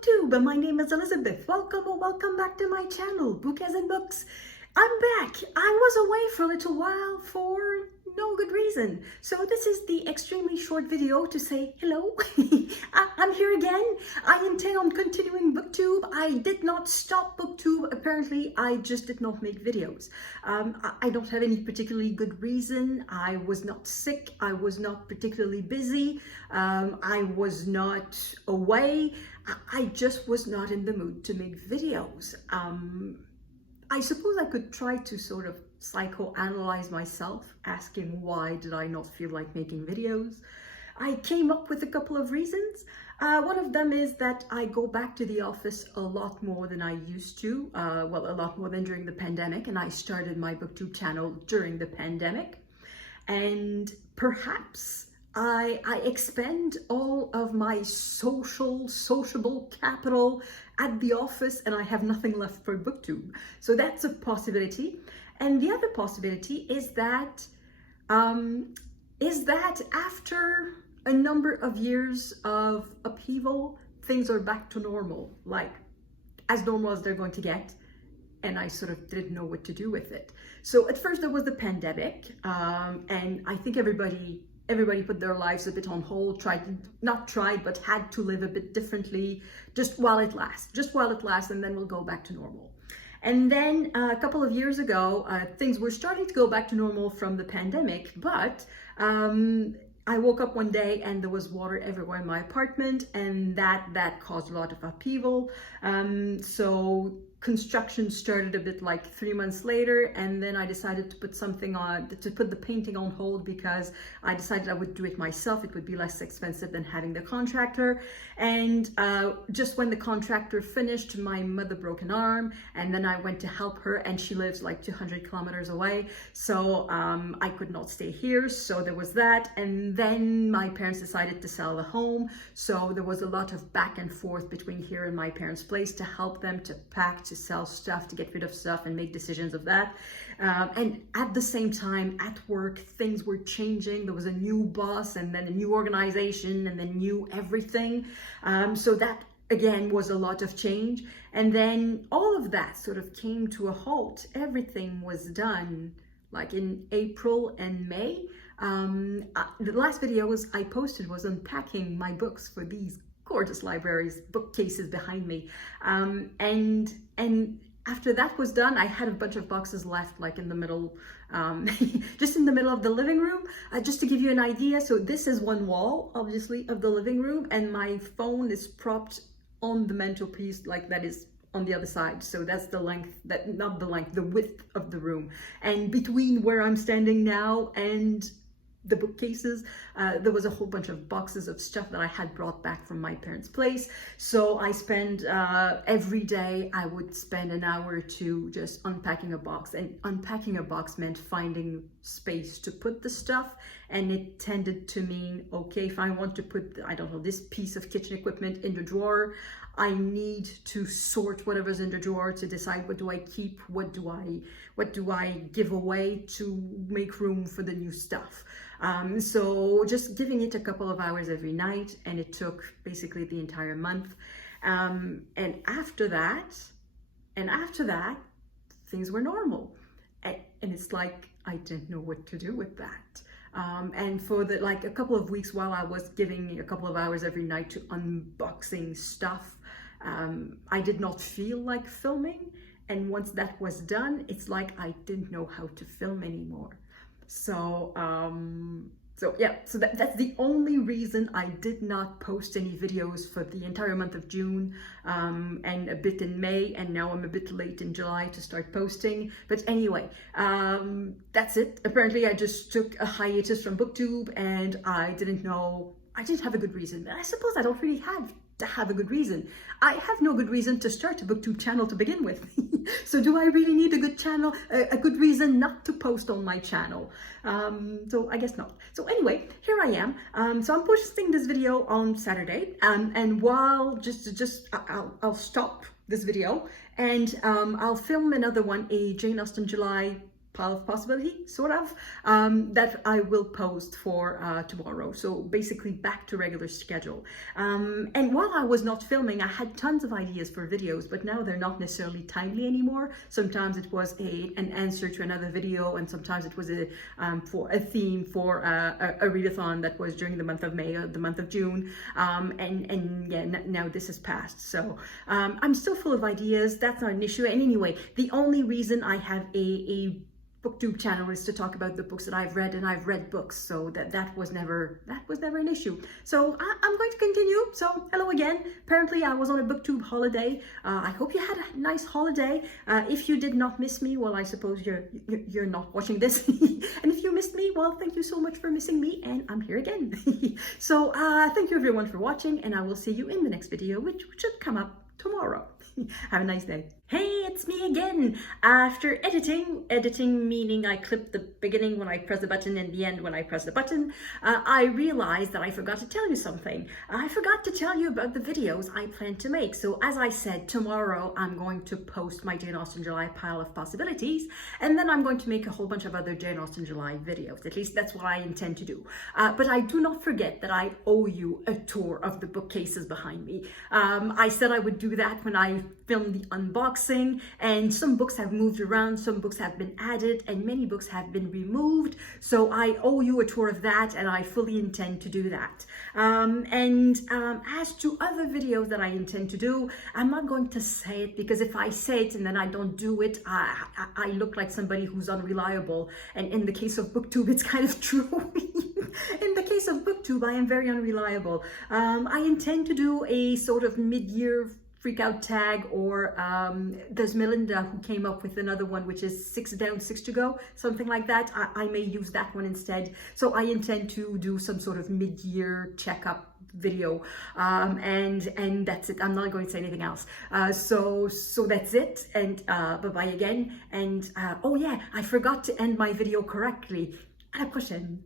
BookTube. My name is Elizabeth. Welcome or welcome back to my channel, Book as in Books. I'm back. I was away for a little while for no good reason. So this is the extremely short video to say hello. I'm here again. I intend on continuing BookTube. I did not stop BookTube. Apparently, I just did not make videos. I don't have any particularly good reason. I was not sick. I was not particularly busy. I was not away. I just was not in the mood to make videos. I suppose I could try to sort of psychoanalyze myself, asking why did I not feel like making videos. I came up with a couple of reasons. One of them is that I go back to the office a lot more than I used to, well, a lot more than during the pandemic, and I started my BookTube channel during the pandemic. And perhaps I expend all of my sociable capital at the office and I have nothing left for BookTube. So that's a possibility. And the other possibility is that after a number of years of upheaval, things are back to normal, like as normal as they're going to get. And I sort of didn't know what to do with it. So at first there was the pandemic, and I think everybody put their lives a bit on hold, but had to live a bit differently just while it lasts, and then we'll go back to normal. And then a couple of years ago, things were starting to go back to normal from the pandemic, but I woke up one day and there was water everywhere in my apartment, and that caused a lot of upheaval. So construction started a bit like 3 months later, and then I decided to put the painting on hold because I decided I would do it myself. It would be less expensive than having the contractor. And just when the contractor finished, my mother broke an arm, and then I went to help her, and she lives like 200 kilometers away. So I could not stay here. So there was that. And then my parents decided to sell the home. So there was a lot of back and forth between here and my parents' place to help them to pack, to sell stuff, to get rid of stuff and make decisions of that. And at the same time, at work, things were changing. There was a new boss, and then a new organization, and then new everything. So that again was a lot of change. And then all of that sort of came to a halt. Everything was done like in April and May. The last videos I posted was unpacking my books for these gorgeous libraries, bookcases behind me. And after that was done, I had a bunch of boxes left, like in the middle, just in the middle of the living room. Just to give you an idea, so this is one wall, obviously, of the living room, and my phone is propped on the mantelpiece, like that is on the other side. So that's the width of the room. And between where I'm standing now and the bookcases, there was a whole bunch of boxes of stuff that I had brought back from my parents' place. So I spend every day I would spend an hour or two just unpacking a box, and unpacking a box meant finding space to put the stuff. And it tended to mean, okay, if I want to put, I don't know, this piece of kitchen equipment in the drawer, I need to sort whatever's in the drawer to decide what do I keep, what do I give away to make room for the new stuff. So just giving it a couple of hours every night, and it took basically the entire month. And after that, things were normal. And it's like I didn't know what to do with that. And for a couple of weeks, while I was giving a couple of hours every night to unboxing stuff, I did not feel like filming. And once that was done, it's like I didn't know how to film anymore. So that's the only reason I did not post any videos for the entire month of June, and a bit in May, and now I'm a bit late in July to start posting. But anyway, that's it. Apparently I just took a hiatus from BookTube, and I didn't have a good reason. I suppose I don't really have to have a good reason. I have no good reason to start a BookTube channel to begin with. So do I really need a good reason not to post on my channel? So I guess not. So anyway, here I am. So I'm posting this video on Saturday, and while I'll stop this video, and I'll film another one, a Jane Austen July pile of possibility, sort of, that I will post for tomorrow. So basically back to regular schedule. And while I was not filming, I had tons of ideas for videos, but now they're not necessarily timely anymore. Sometimes it was an answer to another video, and sometimes it was for a theme for a readathon that was during the month of May or the month of June. And yeah, now this has passed. So I'm still full of ideas. That's not an issue. And anyway, the only reason I have a booktube channel is to talk about the books that I've read, and I've read books, so that was never an issue. So I'm going to continue. So hello again. Apparently I was on a booktube holiday. I hope you had a nice holiday. If you did not miss me, well, I suppose you're not watching this. And if you missed me, well, thank you so much for missing me, and I'm here again. So thank you everyone for watching, and I will see you in the next video, which should come up tomorrow. Have a nice day. Hey, it's me again. After editing meaning I clip the beginning when I press the button and the end when I press the button, I realized that I forgot to tell you something. I forgot to tell you about the videos I plan to make. So as I said, tomorrow I'm going to post my Jane Austen July pile of possibilities, and then I'm going to make a whole bunch of other Jane Austen July videos. At least that's what I intend to do. But I do not forget that I owe you a tour of the bookcases behind me. I said I would do that when I filmed the unboxing, and some books have moved around, some books have been added, and many books have been removed. So I owe you a tour of that, and I fully intend to do that. As to other videos that I intend to do, I'm not going to say it, because if I say it and then I don't do it, I look like somebody who's unreliable. And in the case of BookTube, it's kind of true. In the case of BookTube, I am very unreliable. I intend to do a sort of mid-year freak out tag, or there's Melinda who came up with another one, which is 6 down, 6 to go, something like that. I may use that one instead. So I intend to do some sort of mid-year checkup video, and that's it. I'm not going to say anything else. So that's it, and bye-bye again. And oh yeah, I forgot to end my video correctly. À la prochaine.